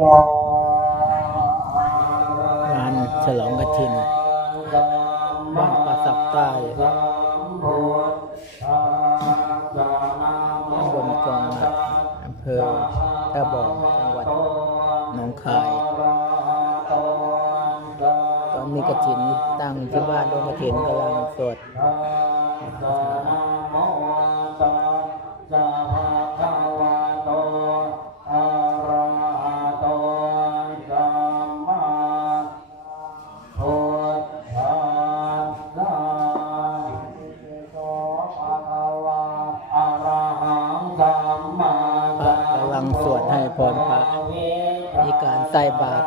งานฉลองกระถินบ้านปราสับใต้บลกองอำเภอท่าบ่อจังหวัดหนองคาย ตอนมีกระถินตั้งที่บ้านดงกระถินกำลังสวด พรพระมีการใส่บาตร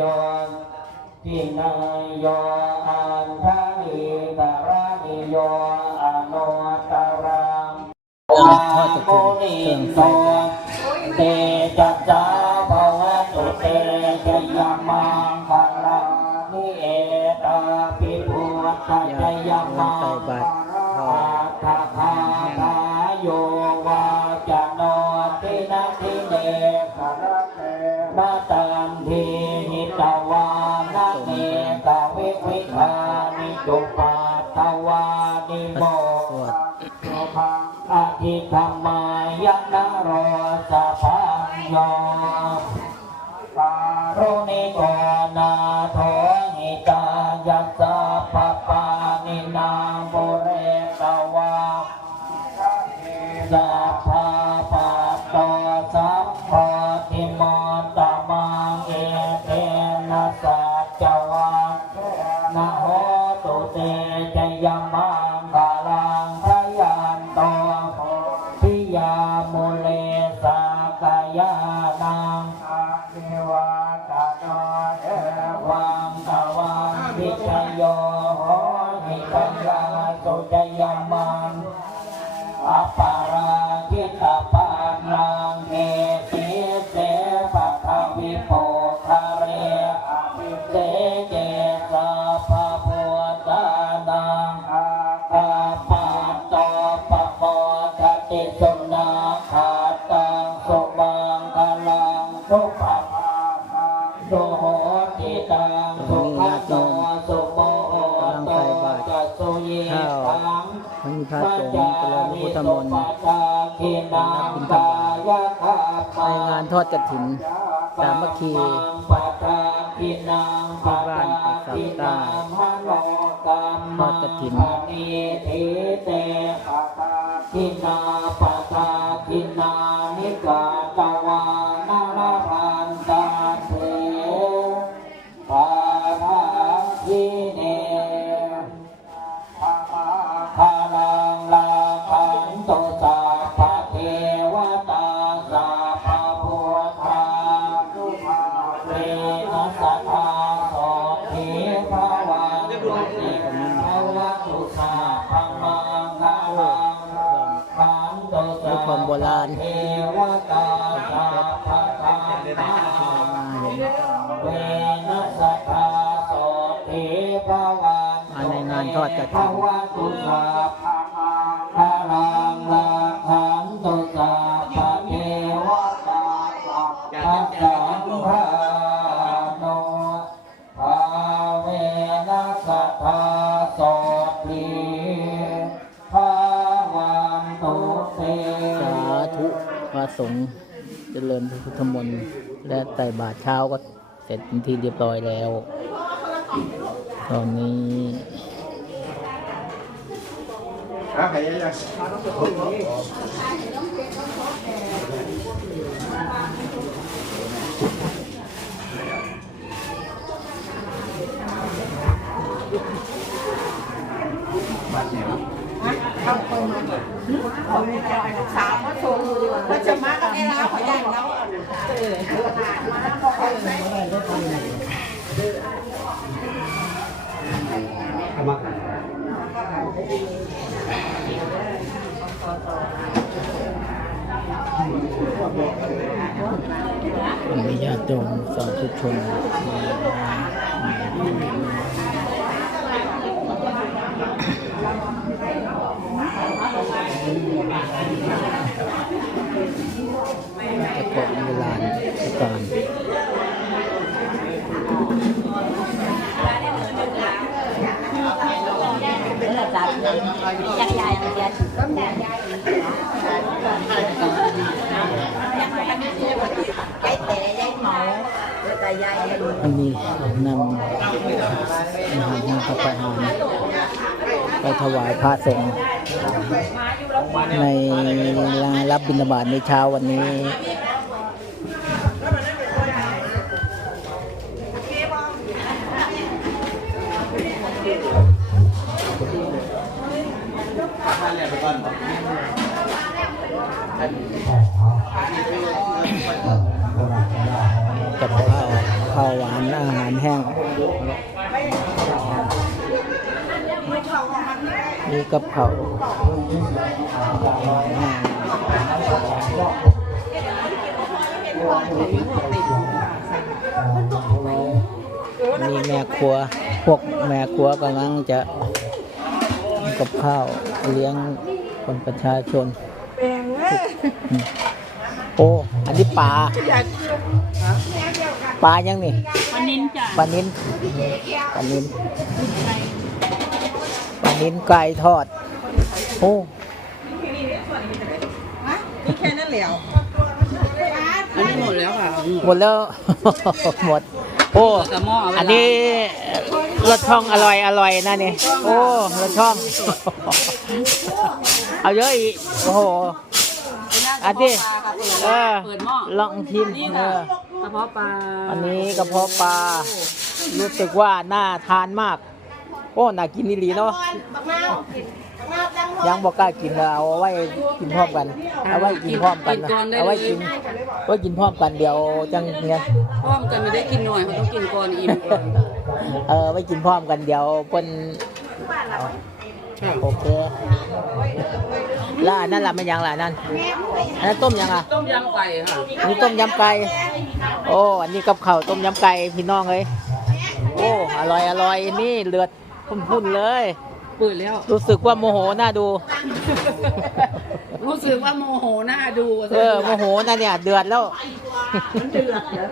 ยทินายโยอันทานิตารานิโยอโนตารามอาโมนิโตเตจัจาภวตุเตจยามังคารานิเอตาปิพุตตะยามัง นิโมสุภังอธิธรรมายนะโรสัพพโยปารุณิโกนาโทหิตายัสสะปะานินาโมเรตวะ ข้าวทั้งพระสงฆ์ตลอดพระพุทธมนต์นับบิณฑบาตในงานทอดกระถิ่นสามัคคีที่บ้านปักสัมตาทอดกระถิ่นทิเตปตทินาปานทอดกระถิ่นวตุสัพพะทารังลาขันตุสัพพะเทวตาสัพพะสังฆาโนภาเวนัสสะทาโสติภาวันตุเตสาธุพระสงฆ์เจริญพระพุทธมนต์และใส่บาตรเช้าก็เสร็จเป็นที่เรียบร้อยแล้ว ตอนนี้ สาวมาส่งก็จะ มีญาติโยมสาธุชนมาะกอบเวลาประการ เป็นระดับยักษ์ใหญ่ยังเดียก็แม่ใหญ่ไอ้แต่ยัยหมออันนี้นำอาหารมาเข้าไปหารไปถวายพระสงฆ์ในลารับบิณฑบาตในเช้าวันนี้าวหวานอาหารแห้ง นี่กับข้าวอาหารแห้งนี่แม่ครัว พวกแม่ครัวกำลังจะทำกับข้าวเลี้ยงคนประชาชน โอ้ อันนี้ปลาปลายังนี่ ปนินจ้ะปลานิ้นปลานิ้นปลานิ้นไก่ทอด โอ้แค่นั้นเหลียวอันนี้หมดแล้วค่ะหมดแล้ว หมด โอ้อันนี้รสช่องอร่อยอร่อยนะนี่โอ้รสช่อง เอาเยอะอีกโอ้โหอันนี้เออเปิดหม้อลองชิมเออ กระเพาะปลาอันนี้กระเพาะปลา รู้สึกว่าน่าทานมาก โอ้น่ากินนี่ลีเนาะยังบอกกล้ากินเลยเอาไว้กินพร้อมกัน เอาไว้กินพร้อมกันนะเอาไว้กินไว้กินพร้อมกันเดี๋ยวจังเนี่ยพร้อมกันไม่ได้กินหน่อยเขาต้องกินก่อนอิ่มก่อนเออไว้กินพร้อมกันเดี๋ยวเปิ้นโอเคแล้วอันนั่นล่ะมันยังล่ะอันนั่นอันนั้นต้มยังอะต้มยำไก่ค่ะอันนี้ต้มยำไก่โอ้อันนี้กับข้าวต้มยำไก่พี่น้องเลยโอ้อร่อยอร่อยนี่เลือดพุ่นๆเลยเปิดแล้ว รู้สึกว่าโมโหน่าดู รู้สึกว่าโมโหหน้าดูเออโมโหนะเนี่ยเดือดแล้วเดือดแล้ว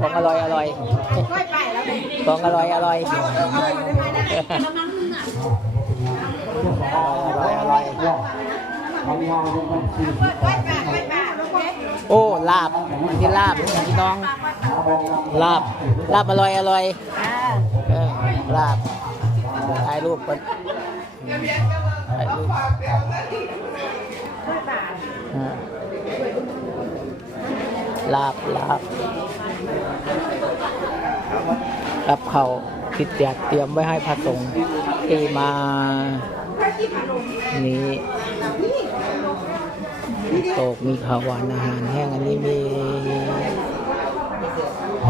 ของอร่อยอร่อยของอร่อยอร่อยอ ร่อยอร่อยโอ้ลาบอันนี้ลาบพี่น้อง ลาบ ลาบอร่อยอร่อยเออลาบถ่ายรูปกันถ่ายรูปลาบลาบกับเขาวที่เตรียมเตรียมไว้ให้พระสงฆ์ที่มา มีโตกมีข้าวหวานอาหารแห้งอันนี้มีอ